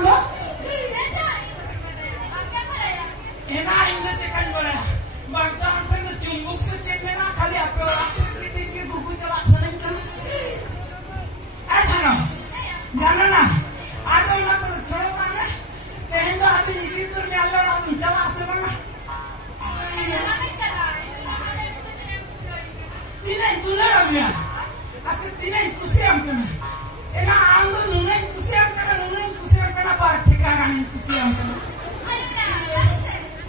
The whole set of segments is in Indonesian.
ando enak ini cekan boleh bangsa sampai itu cumbuk seceknya nak kali apa orang kritik ke gugu celak seneng kan sana jangan lah ada nak tercuruk kan tehenda hati itu nyala orang celak semana tidak itu lah dia asal tidak kusiam kena enak ando nunai kusiam kena partikan kusiam kena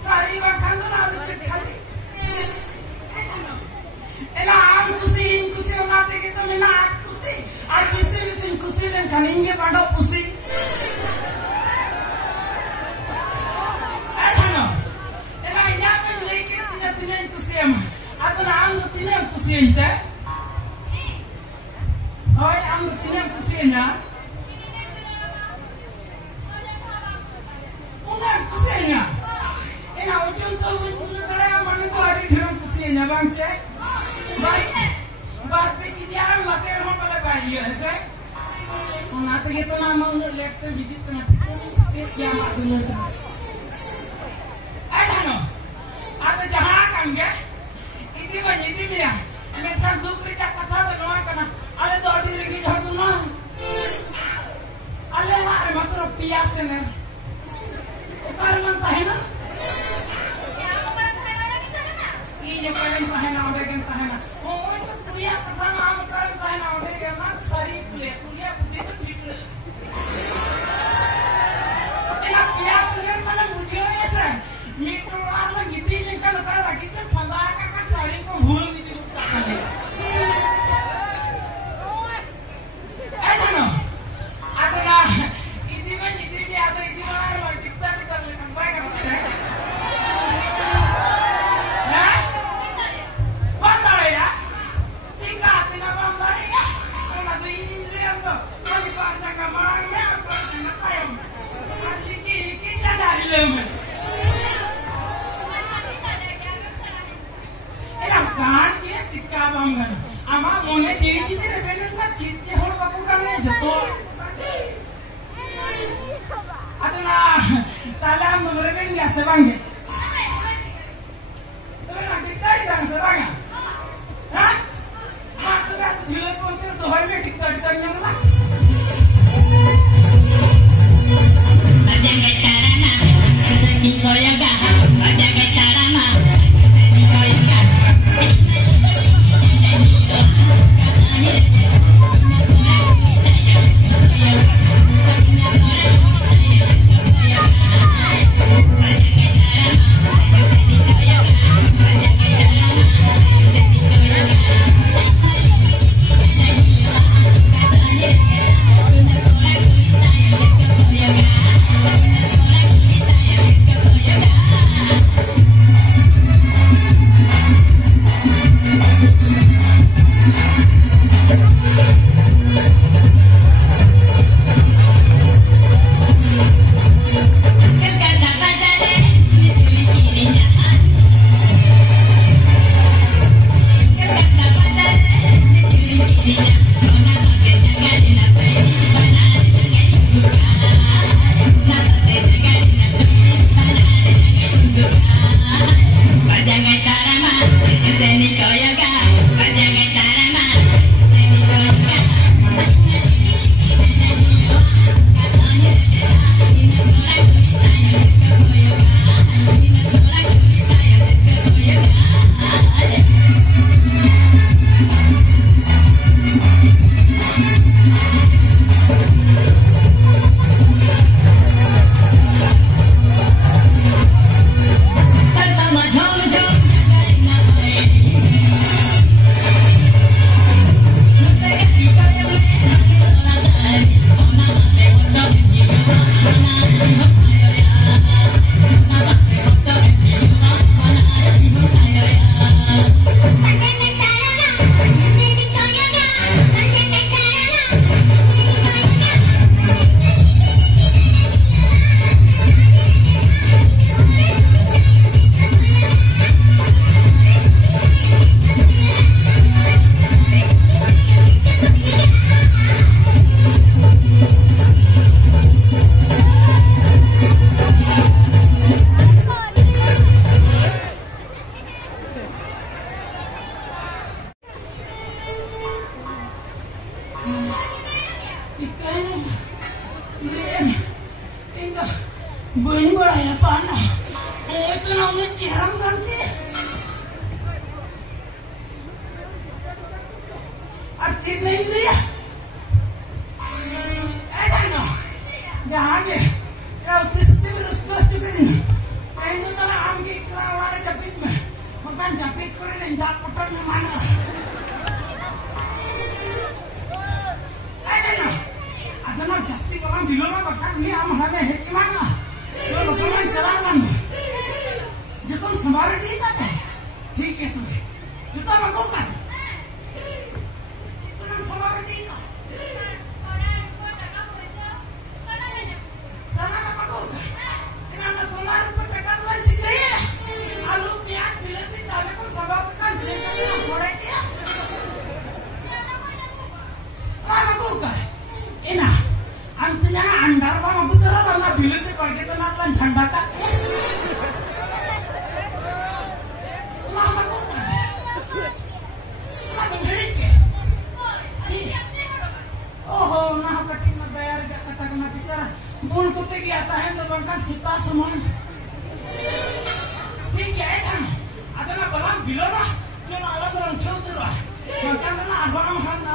Sari makan tu nak cek kali. Elah angkusi orang kita mina angkusi. Arbisi angkusi dan kaninge pada pusi. Ayah, elah ini apa yang lagi tina angkusi ama. Atau nak angku tina angkusi ente? Oh, angku tina angkusi nya? Una angkusi nya? Ina ujung tu terang mana tu hari dalam kusinya bang cek, baik pikirnya mati orang pada bayi ya, nanti kita nama untuk lekter biji tengah kita yang ada dulu. No, ada jahat kan ya? Ini dia, mereka dua kerja kata tu nama kena, ada tu ada lagi jahat tu nama, ada mana matra piasa ni, ukar mantah na. Ini paling tahan ada yang tahan. Oh itu kuliah kata nama karam tahan ada yang mana sari kuliah putih itu ठीक ले. Enak biasa ni mana muncul ya sah. Mitu orang gitu yang kan orang gitu pandai kan sari ko bhul gitu tak ada. Sana. Ada lah. Ini ada orang kita lekan baik kan. Ama mone jadi kita benar kan cipta hol baku kan ni jatuh. Aduna talam nomor ni ya sebangnya. Tapi nanti tadi dah sebangnya. Hah? Mak tu dah tu jual pun tu dohai ni diktat yang lah. Bajangan tarana, kita yang dah. Bajangan tarana, kita yang dah. Bajangan tarama, Bain baraya pana. Itu namanya cirang kan guys. Arcin ini ya. Jangan deh. Kau tisti berus juga nih. Kayaknya tuh amgi keluar capit mah. Makan capit kore lendak kotor mana. Ada nak jasti orang di luar makan ni amahane heki mana. Kalau kalian jalan, jatuh sembarang di kata. ठीक है तुम्हें जुता मंगोगा तुम सवार नहीं का sana मंगोगा इन्होंने सोनार पर टका लंच गए आलू प्याज मिलते चाले को सवार kan सेकंड थोड़ा किया lah मंगोगा ina antunya andar ba magu terus karena bilete pergi tenar lan झंडा का बुल कुत्ते की आता है तो बनकर सीता समान ठीक है kan ada na balang bilo na जो अलग रंग ठेवतो बनकर ना आराम हात ना